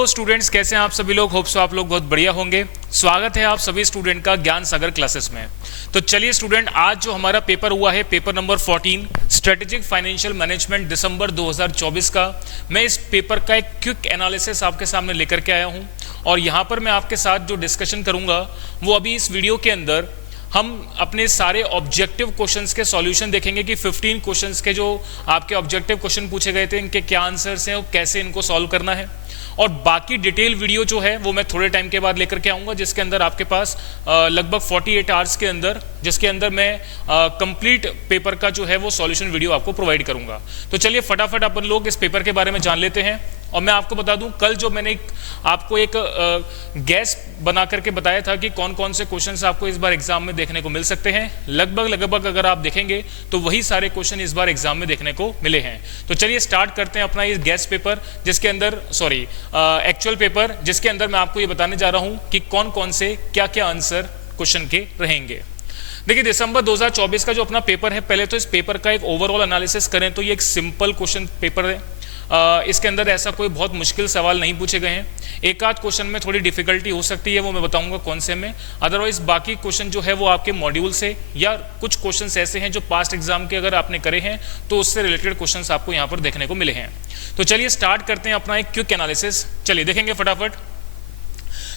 Hello students, कैसे हैं आप सभी लोग। होप सो आप लोग बहुत बढ़िया होंगे। स्वागत है आप सभी स्टूडेंट का ज्ञान सागर क्लासेस में। तो चलिए स्टूडेंट, आज जो हमारा पेपर हुआ है paper number 14 strategic financial management December 2024 का, मैं इस पेपर का एक क्विक एनालिसिस आपके सामने लेकर के आया हूं और यहां पर मैं आपके साथ जो डिस्कशन करूंगा वो अभी इस वीडियो के अंदर हम अपने सारे ऑब्जेक्टिव क्वेश्चंस के सॉल्यूशन देखेंगे कि 15 क्वेश्चंस के जो आपके ऑब्जेक्टिव क्वेश्चन पूछे गए थे इनके क्या आंसर्स हैं और कैसे इनको सॉल्व करना है। और बाकी डिटेल वीडियो जो है वो मैं थोड़े टाइम के बाद लेकर के आऊँगा, जिसके अंदर आपके पास लगभग 48 आवर्स के अंदर, जिसके अंदर मैं कंप्लीट पेपर का जो है वो सॉल्यूशन वीडियो आपको प्रोवाइड करूँगा। तो चलिए फटाफट अपन लोग इस पेपर के बारे में जान लेते हैं। और मैं आपको बता दूं, कल जो मैंने आपको एक गैस बना करके बताया था कि कौन कौन से क्वेश्चंस आपको इस बार एग्जाम में देखने को मिल सकते हैं, लगभग अगर आप देखेंगे तो वही सारे क्वेश्चन इस बार एग्जाम में देखने को मिले हैं। तो चलिए स्टार्ट करते हैं अपना ये गैस पेपर, जिसके अंदर एक्चुअल पेपर, जिसके अंदर मैं आपको ये बताने जा रहा हूं कि कौन कौन से क्या क्या आंसर क्वेश्चन के रहेंगे। देखिए, दिसंबर 2024 का जो अपना पेपर है, पहले तो इस पेपर का एक ओवरऑल एनालिसिस करें तो ये एक सिंपल क्वेश्चन पेपर है। इसके अंदर ऐसा कोई बहुत मुश्किल सवाल नहीं पूछे गए हैं। एक आध क्वेश्चन में थोड़ी डिफिकल्टी हो सकती है, वो मैं बताऊंगा कौन से में। अदरवाइज बाकी क्वेश्चन जो है वो आपके मॉड्यूल से, या कुछ क्वेश्चंस ऐसे हैं जो पास्ट एग्जाम के अगर आपने करे हैं तो उससे रिलेटेड क्वेश्चंस आपको यहाँ पर देखने को मिले हैं। तो चलिए स्टार्ट करते हैं अपना एक क्विक एनालिसिस। चलिए देखेंगे फटाफट।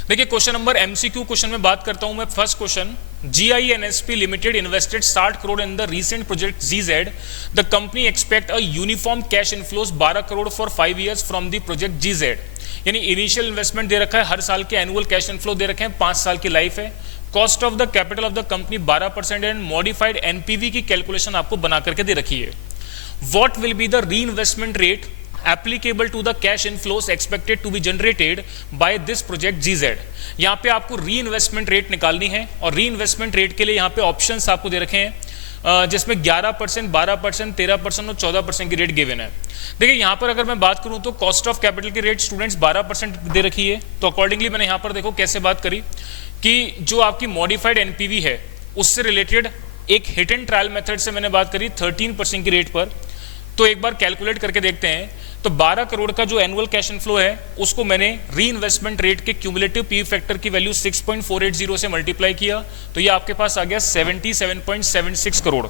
देखिए, क्वेश्चन नंबर MCQ क्वेश्चन में बात करता हूं मैं। First question, GINSP limited invested 60 crore in the recent project GZ। The company expect a uniform cash inflows 12 crore for 5 years from the project GZ। यानी इनिशियल इन्वेस्टमेंट दे रखा है, हर साल के एनुअल कैश इनफ्लो दे रखे हैं, 5 साल की लाइफ है। Cost of the capital of the company 12% and modified NPV की कैलकुलेशन आपको बना करके दे रखी है। व्हाट विल बी द री investment rate applicable to the cash inflows expected to be generated by this project GZ। यहाँ पे आपको री इन्वेस्टमेंट रेट निकालनी है और री इन्वेस्टमेंट रेट के लिए यहाँ पे ऑप्शंस आपको दे रखे हैं, जिसमें 11%, 12%, 13% और 14% की रेट गिवन है। देखिए, यहाँ पर अगर मैं बात करूँ तो कॉस्ट ऑफ कैपिटल की रेट स्टूडेंट्स 12% दे रखी है। तो अकॉर्डिंगली मैंने यहाँ पर देखो कैसे बात करी कि जो आपकी मॉडिफाइड NPV है उससे रिलेटेड एक हिट एंड ट्रायल मेथड से मैंने बात करी 13% की रेट पर। तो एक बार कैलकुलेट करके देखते हैं। तो 12 करोड़ का जो एनुअल कैश इनफ्लो है उसको मैंने री इन्वेस्टमेंट रेट के क्यूमुलेटिव पी फैक्टर की वैल्यू 6.480 से मल्टीप्लाई किया, तो ये आपके पास आ गया 77.76 करोड़।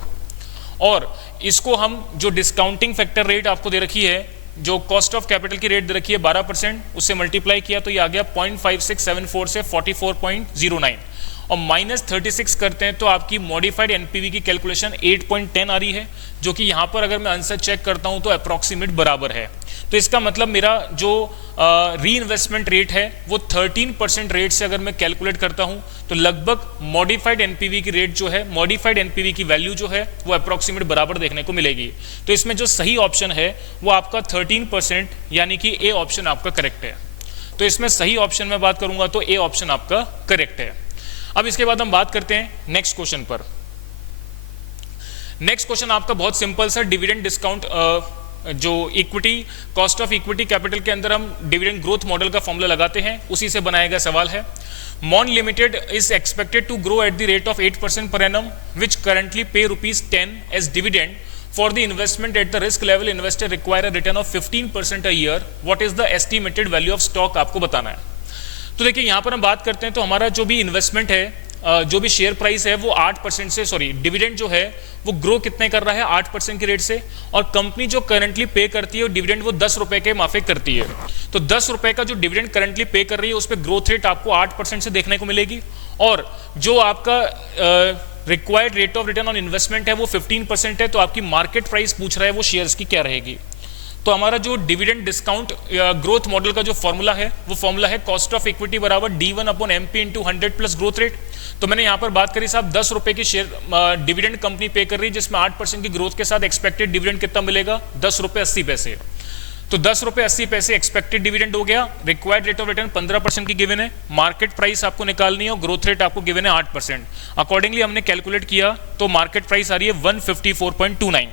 और इसको हम जो डिस्काउंटिंग फैक्टर रेट आपको दे रखी है, जो कॉस्ट ऑफ कैपिटल की रेट दे रखी है 12%, उससे मल्टीप्लाई किया तो ये आ गया 0.5674 से 44.09 और -36 करते हैं तो आपकी मॉडिफाइड NPV की कैलकुलेशन 8.10 आ रही है, जो कि यहाँ पर अगर मैं आंसर चेक करता हूँ तो अप्रॉक्सीमेट बराबर है। तो इसका मतलब मेरा जो री इन्वेस्टमेंट रेट है वो 13% रेट से अगर मैं कैलकुलेट करता हूँ तो लगभग मॉडिफाइड NPV की रेट जो है, मॉडिफाइड NPV की वैल्यू जो है वो अप्रॉक्सीमेट बराबर देखने को मिलेगी। तो इसमें जो सही ऑप्शन है वो आपका 13%, यानी कि A ऑप्शन आपका करेक्ट है। तो इसमें सही ऑप्शन में बात करूंगा तो A ऑप्शन आपका करेक्ट है। अब इसके बाद हम बात करते हैं नेक्स्ट क्वेश्चन पर। नेक्स्ट क्वेश्चन आपका बहुत सिंपल सा, डिविडेंड डिस्काउंट, जो equity, cost of equity capital के अंदर हम डिविडेंड ग्रोथ मॉडल का फॉर्मूला लगाते हैं, उसी से बनाया गया सवाल है। Mon limited is expected to grow at the rate of 8% per annum which currently pay ₹10 as dividend for the investment at the risk level investor require a return of 15% a year. What is the estimated value of stock आपको बताना है। तो देखिए, यहाँ पर हम बात करते हैं तो हमारा जो भी इन्वेस्टमेंट है, जो भी शेयर प्राइस है वो 8% से, डिविडेंड जो है वो ग्रो कितने कर रहा है 8% की रेट से, और कंपनी जो करंटली पे करती है डिविडेंड वो 10 रुपए के माफिक करती है। तो 10 रुपए का जो डिविडेंड करंटली पे कर रही है उस पर ग्रोथ रेट आपको 8% से देखने को मिलेगी, और जो आपका required rate of return on investment है वो 15% है। तो आपकी मार्केट प्राइस पूछ रहा है वो शेयर्स की क्या रहेगी। तो हमारा जो डिविडेंड डिस्काउंट ग्रोथ मॉडल का जो फॉर्मूला है वो फॉर्मूला है कॉस्ट ऑफ इक्विटी बराबर D1/MP into 100 plus growth rate. तो मैंने यहाँ पर बात करी साहब 10 रुपए की शेयर डिविडेंड कंपनी पे कर रही है, जिसमें 8% की ग्रोथ के साथ एक्सपेक्टेड डिविडेंड कितना मिलेगा, 10 रुपए 80 पैसे। तो 10 रुपए 80 पैसे एक्सपेक्टेड डिविडेंड हो गया। रिक्वायर्ड रेट ऑफ रिटर्न 15% की गिवन है, मार्केट प्राइस आपको निकालनी है और ग्रोथ रेट आपको गिवन है 8%। अकॉर्डिंगली हमने कैलकुलेट किया तो मार्केट प्राइस आ रही है 154.29।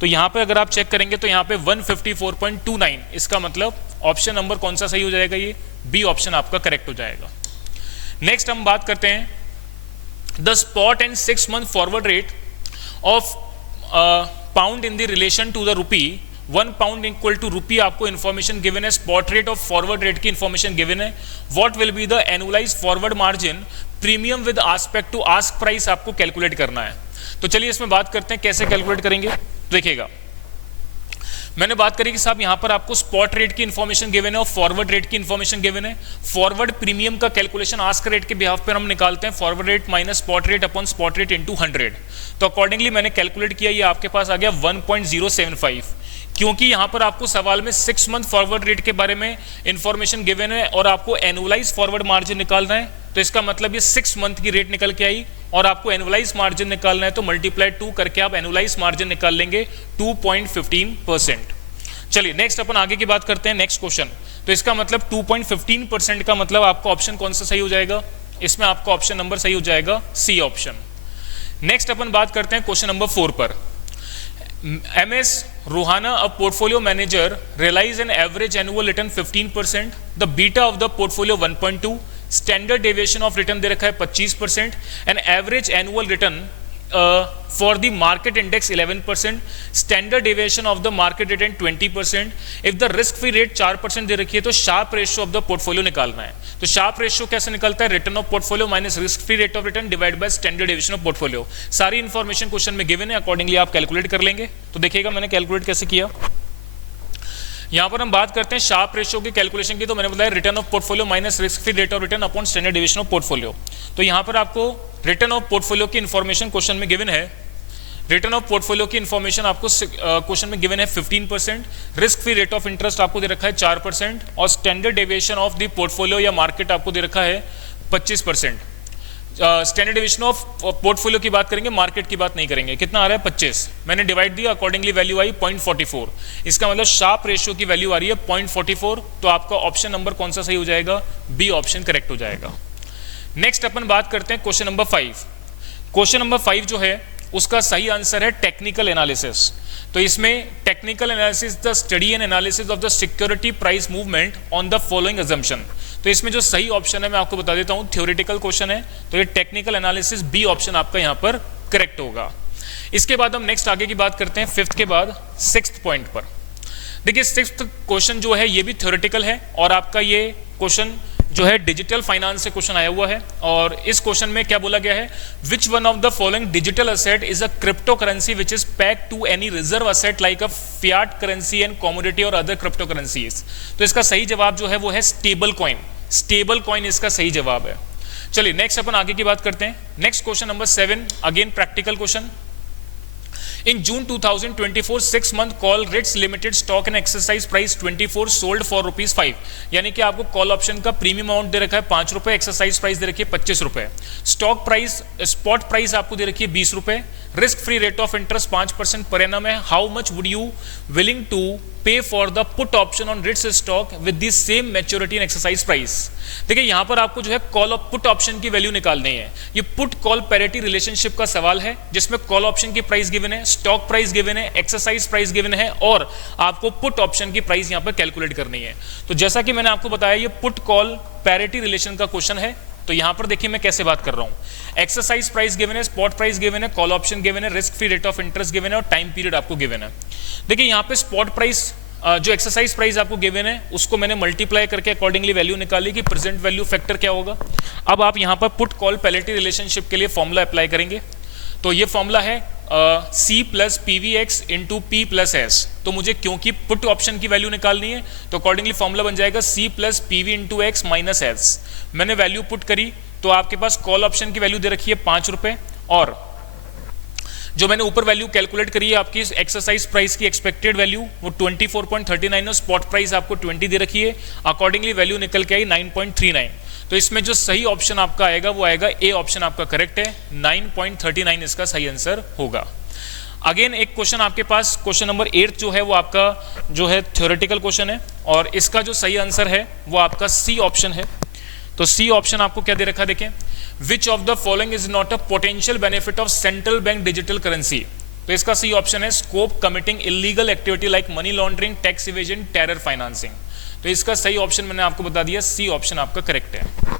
तो यहाँ पे अगर आप चेक करेंगे तो यहाँ पे 154.29, इसका मतलब ऑप्शन नंबर कौन सा सही हो जाएगा, ये बी ऑप्शन आपका करेक्ट हो जाएगा। नेक्स्ट हम बात करते हैं the spot and 6 month forward rate of pound in the relation to the rupee 1 pound equal to rupee आपको इन्फॉर्मेशन गिवन है, स्पॉट रेट और फॉरवर्ड रेट की इन्फॉर्मेशन गिवन है। What will be the annualise forward margin premium with aspect to ask price आपको calculate करना है। तो चलिए इसमें बात करते हैं कैसे कैलकुलेट करेंगे। देखिएगा, मैंने बात करी कि साहब यहाँ पर आपको स्पॉट रेट की इन्फॉर्मेशन गिवन है और फॉरवर्ड रेट की इन्फॉर्मेशन गिवन है। फॉरवर्ड प्रीमियम का कैलकुलेशन आस्क रेट के बिहाफ पर हम निकालते हैं, forward rate minus spot rate upon spot rate into 100। तो अकॉर्डिंगली मैंने कैलकुलेट किया, ये आपके पास आ गया 1.075। क्योंकि यहाँ पर आपको सवाल में 6 मंथ फॉरवर्ड रेट के बारे में इंफॉर्मेशन गिवन है और आपको एनुअलाइज फॉरवर्ड मार्जिन निकालना है, तो इसका मतलब ये 6 मंथ की रेट निकल के आई और आपको एनुअलाइज मार्जिन निकालना है, तो मल्टीप्लाई 2 करके आप एनुअलाइज मार्जिन निकाल लेंगे 2.15%। चलिए नेक्स्ट अपन आगे की बात करते हैं, नेक्स्ट क्वेश्चन। तो इसका मतलब 2.15% का मतलब आपका ऑप्शन कौन सा सही हो जाएगा, इसमें आपका ऑप्शन नंबर सही हो जाएगा सी ऑप्शन। नेक्स्ट अपन बात करते हैं क्वेश्चन नंबर 4 पर। MS Ruhana, a portfolio manager, realize an average annual return 15%, the beta of the portfolio 1.2, standard deviation of return दे रखा है 25%, and average annual return for the market index 11%, standard deviation of the market return 20%. if the risk free rate 4% दे रखी है तो sharp ratio of the portfolio निकालना है। तो sharp ratio कैसे निकलता है, return of portfolio minus risk free rate of return divided by standard deviation of portfolio। सारी इंफॉर्मेशन क्वेश्चन में गिवन है, अकॉर्डिंगली आप कैलकुलेट कर लेंगे। तो देखिएगा मैंने कैलकुलेट कैसे किया। यहाँ पर हम बात करते हैं शार्प रेशियो की कैलकुलेशन की, तो मैंने बताया return of portfolio minus risk free rate of return upon standard division of portfolio. तो यहाँ पर आपको रिटर्न ऑफ पोर्टफोलियो की इन्फॉर्मेशन क्वेश्चन में गिवन है। रिटर्न ऑफ पोर्टफोलियो की इन्फॉर्मेशन आपको क्वेश्चन में गिवन है 15%, risk free rate of interest आपको दे रखा है 4% और standard deviation of the portfolio या मार्केट आपको दे रखा है 25%। स्टैंडर्ड डिवीजन ऑफ पोर्टफोलियो की बात करेंगे, मार्केट की बात नहीं करेंगे। कितना आ रहा है 25, मैंने डिवाइड दिया, अकॉर्डिंगली वैल्यू आई 0.44। इसका मतलब शार्प रेशियो की वैल्यू आ रही है 0.44, तो आपका ऑप्शन नंबर कौन सा सही हो जाएगा, बी ऑप्शन करेक्ट हो जाएगा। नेक्स्ट अपन बात करते हैं क्वेश्चन नंबर 5। क्वेश्चन नंबर 5 जो है उसका सही आंसर है टेक्निकल एनालिसिस। तो इसमें technical analysis the study and analysis of the security price movement on the following assumption. तो इसमें जो सही ऑप्शन है मैं आपको बता देता हूं, थ्योरेटिकल क्वेश्चन है, तो ये टेक्निकल एनालिसिस बी ऑप्शन आपका यहां पर करेक्ट होगा। इसके बाद हम नेक्स्ट आगे की बात करते हैं 5th के बाद 6th पॉइंट पर। देखिए 6th क्वेश्चन जो है ये भी थ्योरेटिकल है और आपका ये क्वेश्चन जो है डिजिटल फाइनेंस से क्वेश्चन आया हुआ है। और इस क्वेश्चन में क्या बोला गया है, which one of the following digital asset is a crypto currency which is pegged to any reserve asset like a fiat currency and commodity और अदर क्रिप्टो करेंसीज। तो इसका सही जवाब जो है वो है स्टेबल कॉइन। स्टेबल कॉइन इसका सही जवाब है। चलिए नेक्स्ट अपन आगे की बात करते हैं। Next question number 7, again practical question. In June 2024, 6-month call rates limited stock and exercise price 24 sold for ₹5। यानी कि आपको कॉल ऑप्शन का प्रीमियम अमाउंट दे रखा है 5 रुपए, एक्सरसाइज प्राइस दे रखी है 25 रुपए, स्टॉक प्राइस स्पॉट प्राइस आपको दे रखी है 20 रुपए, risk free rate of interest 5% per annum है। How much would you willing to pay for the put option on Ritz stock with the same maturity and exercise price. देखिए यहां पर आपको जो है कॉल ऑफ पुट ऑप्शन की value निकालनी है। ये पुट कॉल पैरिटी रिलेशनशिप का सवाल है जिसमें कॉल ऑप्शन की प्राइस गिवन है, स्टॉक प्राइस गिवन है, एक्सरसाइज प्राइस गिवन है और आपको पुट ऑप्शन की प्राइस यहां पर कैलकुलेट करनी है। तो जैसा कि मैंने आपको बताया ये पुट कॉल पैरिटी रिलेशन का क्वेश्चन है। तो यहां पर देखिए मैं कैसे बात कर रहा हूं, एक्सरसाइज प्राइस गिवन है, स्पॉट प्राइस गिवन है, कॉल ऑप्शन गिवन है, risk free rate of interest given है और टाइम पीरियड आपको गिवन है। देखिए यहां पे स्पॉट प्राइस जो एक्सरसाइज प्राइस आपको गिवन है उसको मैंने मल्टीप्लाई करके अकॉर्डिंगली वैल्यू निकाली कि प्रेजेंट वैल्यू फैक्टर क्या होगा। अब आप यहां पर पुट कॉल पैरिटी रिलेशनशिप के लिए फॉर्मूला अप्लाई करेंगे। तो ये फॉर्मूला है C plus PVX into P plus S। तो मुझे क्योंकि पुट ऑप्शन की वैल्यू निकालनी है तो अकॉर्डिंगली फॉर्मूला बन जाएगा C plus PV into X minus S। मैंने वैल्यू पुट करी तो आपके पास कॉल ऑप्शन की वैल्यू दे रखी है 5 रुपए और जो मैंने ऊपर वैल्यू कैलकुलेट करी है आपकी एक्सरसाइज प्राइस की एक्सपेक्टेड वैल्यू वो 24.39 है, स्पॉट प्राइस आपको 20 दे रखी है, अकॉर्डिंगली वैल्यू निकल के आई 9.39। तो इसमें जो सही ऑप्शन आपका आएगा वो आएगा ए ऑप्शन आपका करेक्ट है, 9.39 इसका सही आंसर होगा। अगेन एक क्वेश्चन आपके पास क्वेश्चन नंबर 8 जो है वो आपका जो है थ्योरेटिकल क्वेश्चन है और इसका जो सही आंसर है वो आपका सी ऑप्शन है। तो सी ऑप्शन आपको क्या दे रखा है देखें, विच of the following is not a potential benefit of central bank digital currency. तो इसका सी ऑप्शन है scope committing illegal activity like money laundering, tax evasion, terror financing. तो इसका सही ऑप्शन मैंने आपको बता दिया, सी ऑप्शन आपका करेक्ट है।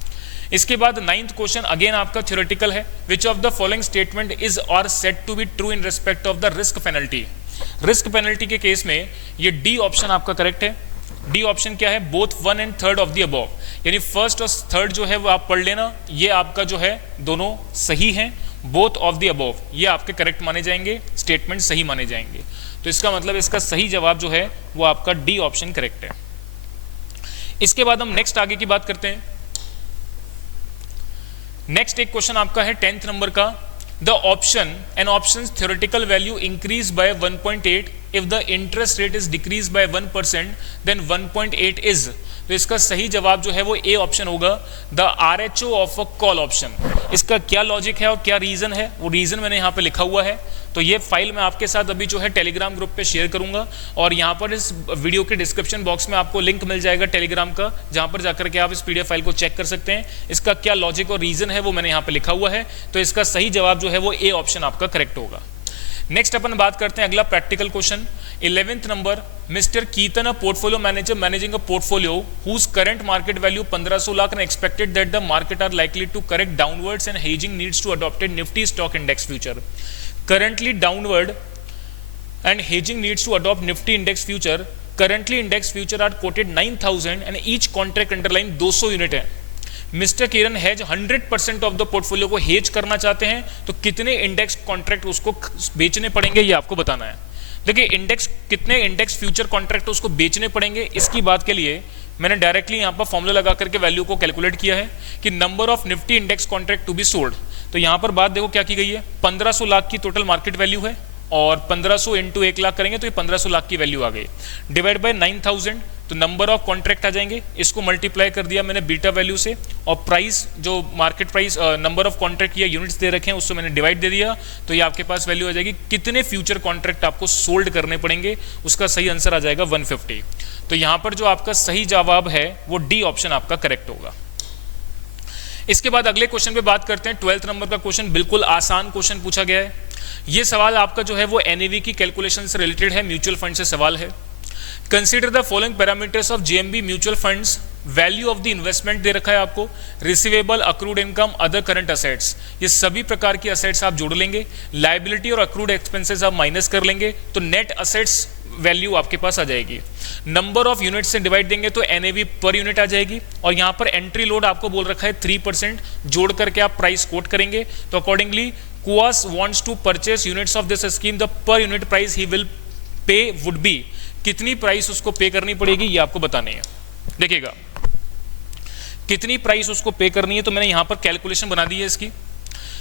इसके बाद 9th क्वेश्चन अगेन आपका थ्योरेटिकल है, which of the following statement is are said to be true in respect of the risk penalty. Risk penalty के केस में ये डी ऑप्शन आपका करेक्ट है। डी ऑप्शन क्या है, both 1 and 3 of the above, यानी first और third जो है वो आप पढ़ लेना, ये आपका जो है दोनों सही हैं, बोथ ऑफ द अबव ये आपके करेक्ट माने जाएंगे, स्टेटमेंट सही माने जाएंगे। तो इसका मतलब इसका सही जवाब जो है वो आपका डी ऑप्शन करेक्ट है। इसके बाद हम नेक्स्ट आगे की बात करते हैं। नेक्स्ट एक क्वेश्चन आपका है 10th नंबर का, the option an options theoretical value increase by 1.8 if the interest rate is decreased by 1% then 1.8 is, तो इसका सही जवाब जो है वो ए ऑप्शन होगा, the RHO of a call option. इसका क्या लॉजिक है और क्या रीजन है, वो रीजन मैंने यहाँ पे लिखा हुआ है। तो ये फाइल मैं आपके साथ अभी जो है टेलीग्राम ग्रुप पे शेयर करूंगा, और यहाँ पर इस वीडियो के डिस्क्रिप्शन बॉक्स में आपको लिंक मिल जाएगा टेलीग्राम का, जहाँ पर जाकर के आप इस PDF फाइल को चेक कर सकते हैं। इसका क्या लॉजिक और रीजन है वो मैंने यहाँ पे लिखा हुआ है। तो इसका सही जवाब जो है वो ए ऑप्शन आपका करेक्ट होगा। नेक्स्ट अपन बात करते हैं अगला practical question 11th number, mister Ketan a portfolio manager managing a portfolio whose current market value 1500 lakh and expected that the market are likely to correct downwards and hedging needs to adopted Nifty stock index future. Currently downward and hedging needs to adopt Nifty index future. Currently index future are quoted 9000 and each contract underline 200 unit है। Mister Kiran hedge 100% of the portfolio को hedge करना चाहते हैं, तो कितने index contract उसको बेचने पड़ेंगे ये आपको बताना है। देखिए इंडेक्स कितने इंडेक्स फ्यूचर कॉन्ट्रैक्ट उसको बेचने पड़ेंगे, इसकी बात के लिए मैंने डायरेक्टली यहाँ पर फॉर्मूला लगा करके वैल्यू को कैलकुलेट किया है कि number of Nifty index contract to be sold. तो यहाँ पर बात देखो क्या की गई है, 1500 लाख की टोटल मार्केट वैल्यू है और 1500 इंटू 1 लाख करेंगे तो ये 1500 लाख की वैल्यू आ गई, डिवाइड बाय 9000 तो नंबर ऑफ कॉन्ट्रैक्ट आ जाएंगे। इसको मल्टीप्लाई कर दिया मैंने बीटा वैल्यू से, और प्राइस जो market price number of contract या यूनिट्स दे रखे हैं उससे मैंने डिवाइड दे दिया, तो ये आपके पास वैल्यू आ जाएगी कितने फ्यूचर कॉन्ट्रैक्ट आपको सोल्ड करने पड़ेंगे। उसका सही आंसर आ जाएगा 150। तो यहाँ पर जो आपका सही जवाब है वो डी ऑप्शन आपका करेक्ट होगा। इसके बाद अगले क्वेश्चन पे बात करते हैं 12th नंबर का क्वेश्चन, बिल्कुल आसान क्वेश्चन पूछा गया है। ये सवाल आपका जो है वो NAV की कैलकुलेशन से रिलेटेड है, म्यूचुअल फंड से सवाल है। Consider the following parameters of JMB mutual funds, value of the investment दे रखा है आपको, receivable, accrued income, other current assets, ये सभी प्रकार की असेट्स आप जोड़ लेंगे, लायबिलिटी और अक्रूड एक्सपेंसेस आप माइनस कर लेंगे, तो नेट असेट्स वैल्यू आपके पास आ जाएगी। नंबर ऑफ यूनिट से डिवाइड देंगे तो NAV पर यूनिट आ जाएगी, और यहाँ पर एंट्री लोड आपको बोल रखा है 3%, जोड़ करके आप प्राइस कोट करेंगे। तो accordingly Kuas wants to purchase units of this scheme, the per unit price he will pay would be, कितनी प्राइस उसको पे करनी पड़ेगी ये आपको बतानी है। देखिएगा कितनी प्राइस उसको पे करनी है, तो मैंने यहाँ पर कैलकुलेशन बना दी है इसकी।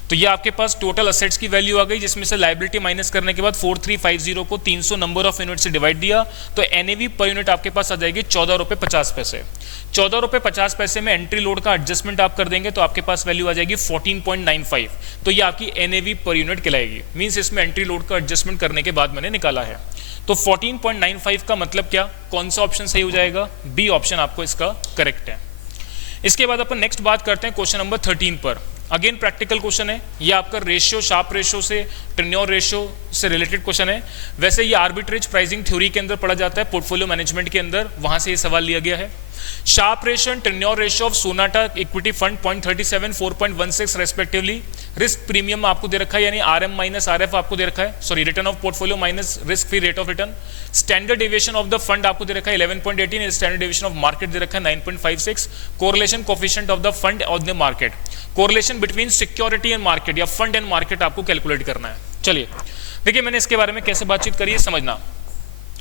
तो ये आपके पास टोटल असेट्स की वैल्यू आ गई, जिसमें से लायबिलिटी माइनस करने के बाद 4350 को 300 नंबर ऑफ यूनिट से डिवाइड दिया, तो NAV पर यूनिट आपके पास आ जाएगी 14 रुपये 50 पैसे। 14 रुपये 50 पैसे में एंट्री लोड का एडजस्टमेंट आप कर देंगे तो आपके पास वैल्यू आ जाएगी 14.95, तो ये आपकी NAV पर यूनिट कहलाएगी। मीन्स इसमें एंट्री लोड का एडजस्टमेंट करने के बाद मैंने निकाला है। तो 14.95 का मतलब क्या, कौन सा ऑप्शन सही हो जाएगा, बी ऑप्शन आपको इसका करेक्ट है। इसके बाद अपन नेक्स्ट बात करते हैं क्वेश्चन नंबर 13 पर। अगेन प्रैक्टिकल क्वेश्चन है, ये आपका रेशियो, शार्प रेशियो से, टेन्योर रेशियो से रिलेटेड क्वेश्चन है। वैसे ये आर्बिट्रेज प्राइसिंग थ्योरी के अंदर पढ़ा जाता है, पोर्टफोलियो मैनेजमेंट के अंदर, वहां से ये सवाल लिया गया है। Sharpe ratio and tenure ratio of Sonata equity fund 0.37 4.16 respectively. Risk premium आपको दे रखा है, यानी RM माइनस RF आपको दे रखा है, sorry return of portfolio minus risk free rate of return. Standard deviation of the fund आपको दे रखा है 11.18, स्टैंडर्ड डेविएशन ऑफ मार्केट दे रखा है 9.56। Correlation coefficient of the fund on the market, correlation between security and market या fund and market आपको calculate करना है। चलिए देखिए मैंने इसके बारे में कैसे बातचीत करी है समझना।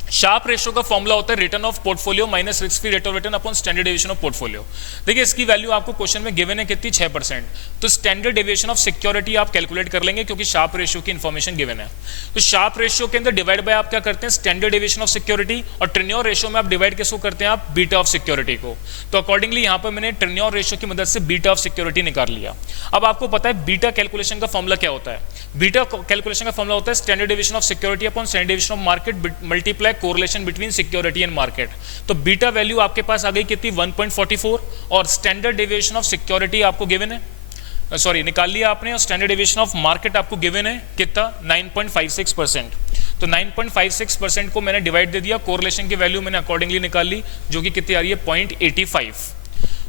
शार्प रेशियो का फॉर्मूला होता है return of portfolio minus risk free rate of return upon standard deviation of portfolio. देखिए इसकी वैल्यू आपको क्वेश्चन में गिवन है कितनी, 6%। तो स्टैंडर्ड डेविएशन ऑफ सिक्योरिटी आप कैलकुलेट कर लेंगे क्योंकि शार्प रेशियो की इन्फॉर्मेशन गिवन है। तो शार्प रेशियो के अंदर डिवाइड बाय आप क्या करते हैं, स्टैंडर्ड डेविएशन ऑफ सिक्योरिटी, और टेन्योर रेशियो में आप डिवाइड किसको करते हैं, आप बीटा ऑफ सिक्योरिटी को। तो अकॉर्डिंगली यहाँ पर मैंने टेन्योर रेशियो की मदद से बीटा ऑफ सिक्योरिटी निकाल लिया। अब आपको पता है बीटा कैलकुलेशन का फॉर्मूला क्या होता है, बीटा कैलकुलेशन का फॉर्मूला होता है standard deviation of security upon standard deviation of market multiply correlation between security and market. तो बीटा वैल्यू आपके पास आ गई कितनी, 1.44, और स्टैंडर्ड डेविएशन ऑफ सिक्योरिटी आपको गिवन है, सॉरी निकाल लिया आपने, और स्टैंडर्ड डेविएशन ऑफ मार्केट आपको गिवन है कितना, 9.56%। तो 9.56% को मैंने डिवाइड दे दिया, कोरिलेशन की वैल्यू मैंने अकॉर्डिंगली निकाल ली जो कि कितनी आ रही है, 0.85।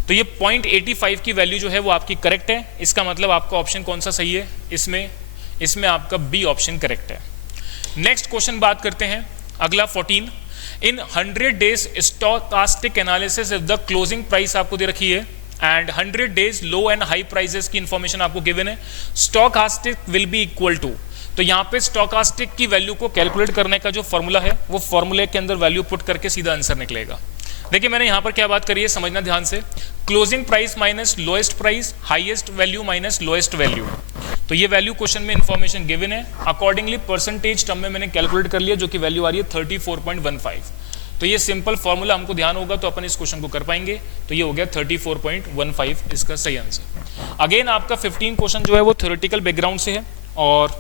तो ये 0.85 की वैल्यू जो है वो आपकी करेक्ट है। इसका मतलब आपका ऑप्शन कौन सा सही है, इसमें आपका बी ऑप्शन करेक्ट है। नेक्स्ट क्वेश्चन बात करते हैं अगला 14। In 100 days stochastic analysis if the closing price आपको दे रखी है and 100 days low and high prices की इंफॉर्मेशन आपको गिवन है। Stochastic will be equal to, तो यहाँ पे स्टॉकास्टिक की वैल्यू को कैलकुलेट करने का जो फॉर्मूला है वो फॉर्मूले के अंदर वैल्यू पुट करके सीधा आंसर निकलेगा। देखिए मैंने यहाँ पर क्या बात करी है, समझना ध्यान से। Closing price minus lowest price, highest value minus lowest value. तो ये वैल्यू क्वेश्चन में इंफॉर्मेशन गिवन है, अकॉर्डिंगली परसेंटेज टर्म में मैंने कैलकुलेट कर लिया, जो कि वैल्यू आ रही है 34.15। तो ये सिंपल फॉर्मूला हमको ध्यान होगा तो अपन इस क्वेश्चन को कर पाएंगे। तो ये हो गया 34.15 इसका सही आंसर। अगेन आपका 15 क्वेश्चन जो है वो थ्योरेटिकल बैकग्राउंड से है और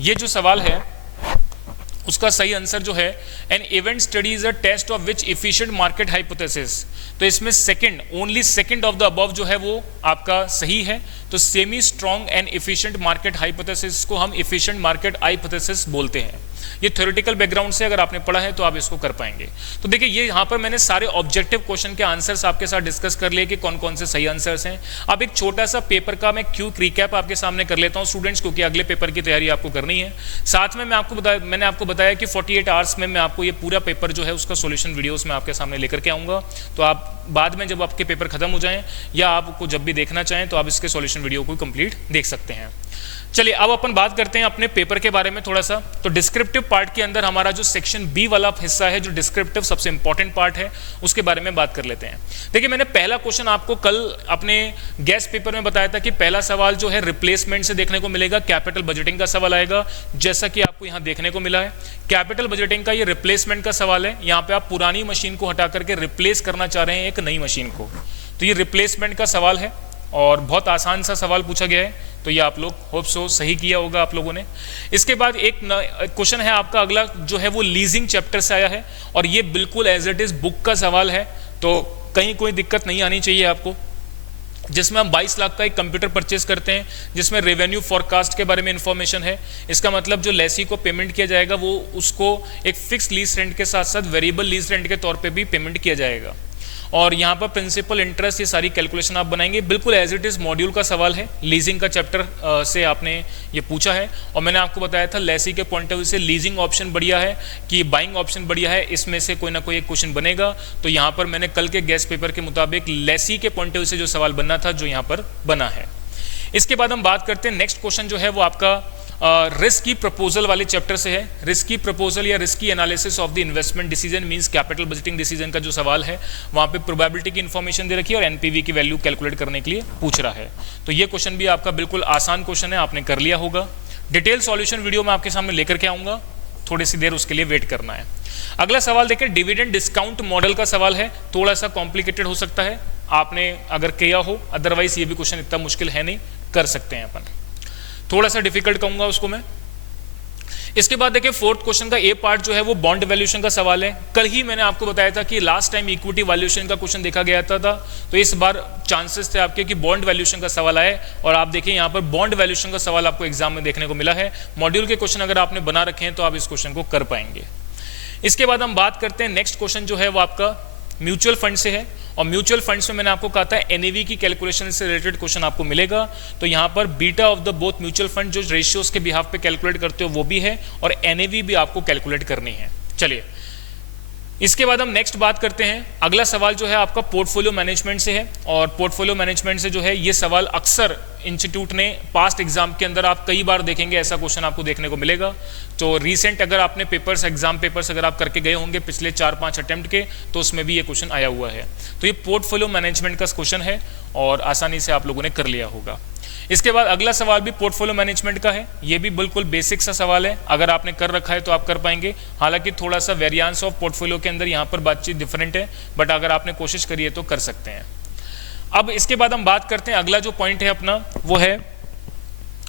ये जो सवाल है उसका सही आंसर जो है, an event study is a test of which efficient market hypothesis. तो इसमें second, only second of the above जो है वो आपका सही है। तो semi strong and efficient market hypothesis को हम इफिशिएंट मार्केट हाइपोथेसिस बोलते हैं। ये थ्योरेटिकल बैकग्राउंड से अगर आपने पढ़ा है तो आप इसको कर पाएंगे। तो देखिए ये यहाँ पर मैंने सारे ऑब्जेक्टिव क्वेश्चन के आंसर्स आपके साथ डिस्कस कर लिए कि कौन कौन से सही आंसर्स हैं। अब एक छोटा सा पेपर का मैं क्विक रिकैप आपके सामने कर लेता हूँ स्टूडेंट्स, क्योंकि अगले पेपर की तैयारी आपको करनी है। साथ में मैंने आपको बताया कि 48 आवर्स में मैं आपको ये पूरा पेपर जो है उसका सोल्यूशन वीडियोस में आपके सामने लेकर के आऊँगा। तो आप बाद में जब आपके पेपर खत्म हो जाएं या आपको जब भी देखना चाहें तो आप इसके सॉल्यूशन वीडियो को कंप्लीट देख सकते हैं। चलिए अब अपन बात करते हैं अपने पेपर के बारे में थोड़ा सा। तो डिस्क्रिप्टिव पार्ट के अंदर हमारा जो सेक्शन बी वाला हिस्सा है, जो डिस्क्रिप्टिव सबसे इंपॉर्टेंट पार्ट है, उसके बारे में बात कर लेते हैं। देखिए मैंने पहला क्वेश्चन आपको कल अपने गेस्ट पेपर में बताया था कि पहला सवाल जो है रिप्लेसमेंट से देखने को मिलेगा, कैपिटल बजटिंग का सवाल आएगा, जैसा कि आपको यहाँ देखने को मिला है। कैपिटल बजटिंग का ये रिप्लेसमेंट का सवाल है। यहाँ पे आप पुरानी मशीन को हटा करके रिप्लेस करना चाह रहे हैं एक नई मशीन को, तो ये रिप्लेसमेंट का सवाल है और बहुत आसान सा सवाल पूछा गया है। तो ये आप लोग होप सो सही किया होगा आप लोगों ने। इसके बाद एक क्वेश्चन है आपका अगला जो है वो लीजिंग चैप्टर से आया है और ये बिल्कुल एज इट इज बुक का सवाल है, तो कहीं कोई दिक्कत नहीं आनी चाहिए आपको। जिसमें हम 22 लाख का एक कंप्यूटर परचेस करते हैं, जिसमें रेवेन्यू फॉरकास्ट के बारे में इंफॉर्मेशन है। इसका मतलब जो लेसी को पेमेंट किया जाएगा वो उसको एक फिक्स लीज रेंट के साथ साथ वेरिएबल लीज रेंट के तौर पे भी पेमेंट किया जाएगा। और यहाँ पर प्रिंसिपल इंटरेस्ट ये सारी कैलकुलेशन आप बनाएंगे, बिल्कुल एज इट इज मॉड्यूल का सवाल है। लीजिंग का चैप्टर से आपने ये पूछा है और मैंने आपको बताया था लेसी के पॉइंट ऑफ व्यू से लीजिंग ऑप्शन बढ़िया है कि बाइंग ऑप्शन बढ़िया है, इसमें से कोई ना कोई एक क्वेश्चन बनेगा। तो यहाँ पर मैंने कल के गेस्ट पेपर के मुताबिक लेसी के पॉइंट ऑफ व्यू से जो सवाल बनना था जो यहाँ पर बना है। इसके बाद हम बात करते हैं नेक्स्ट क्वेश्चन जो है वो आपका रिस्क की प्रपोजल वाले चैप्टर से है। रिस्क की प्रपोजल या रिस्क की analysis of the investment decision means capital budgeting decision का जो सवाल है वहाँ पे प्रोबेबिलिटी की इन्फॉर्मेशन दे रखी है और एनपीवी की वैल्यू कैलकुलेट करने के लिए पूछ रहा है। तो ये क्वेश्चन भी आपका बिल्कुल आसान क्वेश्चन है, आपने कर लिया होगा। डिटेल सॉल्यूशन वीडियो में आपके सामने लेकर के आऊँगा, थोड़ी सी देर उसके लिए वेट करना है। अगला सवाल देखिए, डिविडेंड डिस्काउंट मॉडल का सवाल है, थोड़ा सा कॉम्प्लिकेटेड हो सकता है, आपने अगर किया हो, अदरवाइज ये भी क्वेश्चन इतना मुश्किल है नहीं, कर सकते हैं अपन। थोड़ा सा डिफिकल्ट कहूंगा उसको मैं। इसके बाद देखिए फोर्थ क्वेश्चन का ए पार्ट जो है वो बॉन्ड वैल्यूएशन का सवाल है। कल ही मैंने आपको बताया था कि लास्ट टाइम इक्विटी वैल्यूएशन का क्वेश्चन देखा गया था, तो इस बार चांसेस थे आपके कि बॉन्ड वैल्यूएशन का सवाल आए और आप देखिए यहाँ पर बॉन्ड वैल्यूएशन का सवाल आपको एग्जाम में देखने को मिला है। मॉड्यूल के क्वेश्चन अगर आपने बना रखे हैं तो आप इस क्वेश्चन को कर पाएंगे। इसके बाद हम बात करते हैं नेक्स्ट क्वेश्चन जो है वो आपका म्यूचुअल फंड से है और म्यूचुअल फंड्स में मैंने आपको कहा था एनएवी की कैलकुलेशन से रिलेटेड क्वेश्चन आपको मिलेगा। तो यहाँ पर beta of the both mutual fund जो रेशियोज के बिहाफ पे कैलकुलेट करते हो वो भी है और एनएवी भी आपको कैलकुलेट करनी है। चलिए इसके बाद हम नेक्स्ट बात करते हैं। अगला सवाल जो है आपका पोर्टफोलियो मैनेजमेंट से है और पोर्टफोलियो मैनेजमेंट से जो है ये सवाल अक्सर इंस्टीट्यूट ने पास्ट एग्जाम के अंदर आप कई बार देखेंगे ऐसा क्वेश्चन आपको देखने को मिलेगा। तो रीसेंट अगर आपने पेपर्स एग्जाम पेपर्स अगर आप करके गए होंगे पिछले 4-5 अटेम्प्ट के, तो उसमें भी ये क्वेश्चन आया हुआ है। तो ये पोर्टफोलियो मैनेजमेंट का क्वेश्चन है और आसानी से आप लोगों ने कर लिया होगा। इसके बाद अगला सवाल भी पोर्टफोलियो मैनेजमेंट का है, ये भी बिल्कुल बेसिक सा सवाल है, अगर आपने कर रखा है तो आप कर पाएंगे। हालांकि थोड़ा सा वेरिएंस ऑफ पोर्टफोलियो के अंदर यहाँ पर बातचीत डिफरेंट है, बट अगर आपने कोशिश करी है तो कर सकते हैं। अब इसके बाद हम बात करते हैं, अगला जो पॉइंट है अपना वो है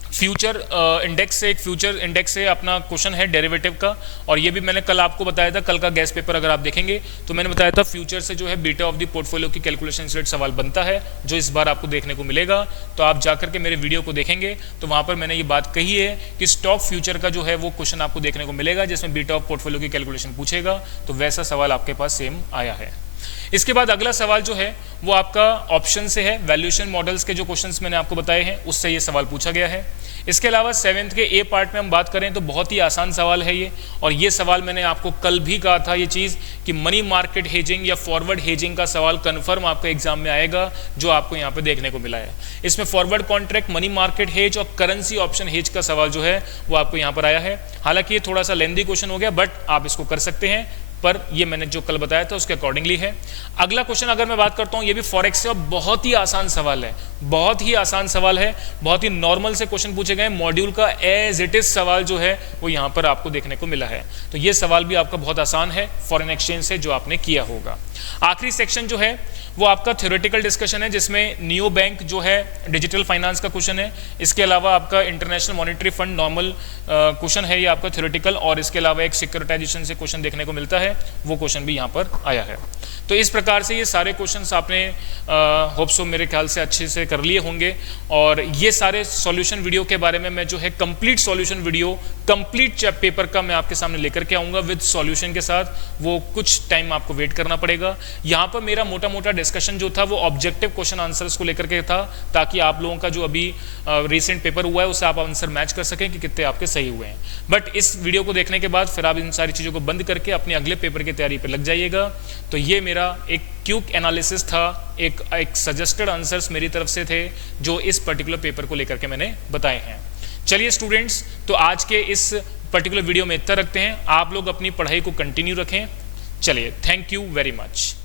फ्यूचर इंडेक्स से। एक फ्यूचर इंडेक्स से अपना क्वेश्चन है डेरिवेटिव का और ये भी मैंने कल आपको बताया था, कल का गेस्ट पेपर अगर आप देखेंगे तो मैंने बताया था फ्यूचर से जो है बीटा ऑफ द पोर्टफोलियो की कैलकुलेशन से सवाल बनता है जो इस बार आपको देखने को मिलेगा। तो आप जाकर के मेरे वीडियो को देखेंगे तो वहाँ पर मैंने ये बात कही है कि स्टॉक फ्यूचर का जो है वो क्वेश्चन आपको देखने को मिलेगा जिसमें बीटा ऑफ पोर्टफोलियो की कैलकुलेशन पूछेगा। तो वैसा सवाल आपके पास सेम आया है। इसके बाद अगला सवाल जो है वो आपका ऑप्शन से है, वैल्यूएशन मॉडल्स के जो क्वेश्चंस मैंने आपको बताए हैं उससे ये सवाल पूछा गया है। इसके अलावा 7th के ए पार्ट में हम बात करें तो बहुत ही आसान सवाल है ये, और ये सवाल मैंने आपको कल भी कहा था ये चीज़ कि मनी मार्केट हेजिंग या फॉरवर्ड हेजिंग का सवाल कन्फर्म आपके एग्जाम में आएगा, जो आपको यहाँ पे देखने को मिला है। इसमें forward contract, money market hedge और करेंसी ऑप्शन हेज का सवाल जो है वो आपको यहाँ पर आया है। हालांकि ये थोड़ा सा लेंदी क्वेश्चन हो गया, बट आप इसको कर सकते हैं, पर ये मैंने जो कल बताया था उसके अकॉर्डिंगली है। अगला क्वेश्चन अगर मैं बात करता हूं, ये भी फॉरेक्स से और बहुत ही आसान सवाल है, बहुत ही आसान सवाल है, बहुत ही नॉर्मल से क्वेश्चन पूछे गए, मॉड्यूल का एज इट इज सवाल जो है वो यहां पर आपको देखने को मिला है। तो ये सवाल भी आपका बहुत आसान है फॉरेन एक्सचेंज से जो आपने किया होगा। आखिरी सेक्शन जो है वो आपका थ्योरेटिकल डिस्कशन है, जिसमें नियो बैंक जो है डिजिटल फाइनेंस का क्वेश्चन है। इसके अलावा आपका international monetary fund normal question है, ये आपका थ्योरेटिकल, और इसके अलावा एक सिक्योरिटाइजेशन से क्वेश्चन देखने को मिलता है, वो क्वेश्चन भी यहाँ पर आया है। तो इस प्रकार से ये सारे क्वेश्चंस आपने होप्सो मेरे ख्याल से अच्छे से कर लिए होंगे, और ये सारे सॉल्यूशन वीडियो के बारे में मैं जो है complete solution video complete paper का मैं आपके सामने लेकर के आऊँगा विद सॉल्यूशन के साथ। वो कुछ टाइम आपको वेट करना पड़ेगा। यहाँ पर मेरा मोटा मोटा डिस्कशन जो था वो ऑब्जेक्टिव क्वेश्चन आंसर्स को लेकर के था, ताकि आप लोगों का जो अभी रिसेंट पेपर हुआ है उससे आप आंसर मैच कर सकें कि कितने आपके सही हुए हैं। बट इस वीडियो को देखने के बाद फिर आप इन सारी चीज़ों को बंद करके अपने अगले पेपर की तैयारी पर लग जाइएगा। तो ये मेरा एक क्विक एनालिसिस था, एक सजेस्टेड आंसर्स मेरी तरफ से थे जो इस पर्टिकुलर पेपर को लेकर के मैंने बताए हैं। चलिए स्टूडेंट्स, तो आज के इस पर्टिकुलर वीडियो में इतना रखते हैं। आप लोग अपनी पढ़ाई को कंटिन्यू रखें। चलिए, थैंक यू वेरी मच।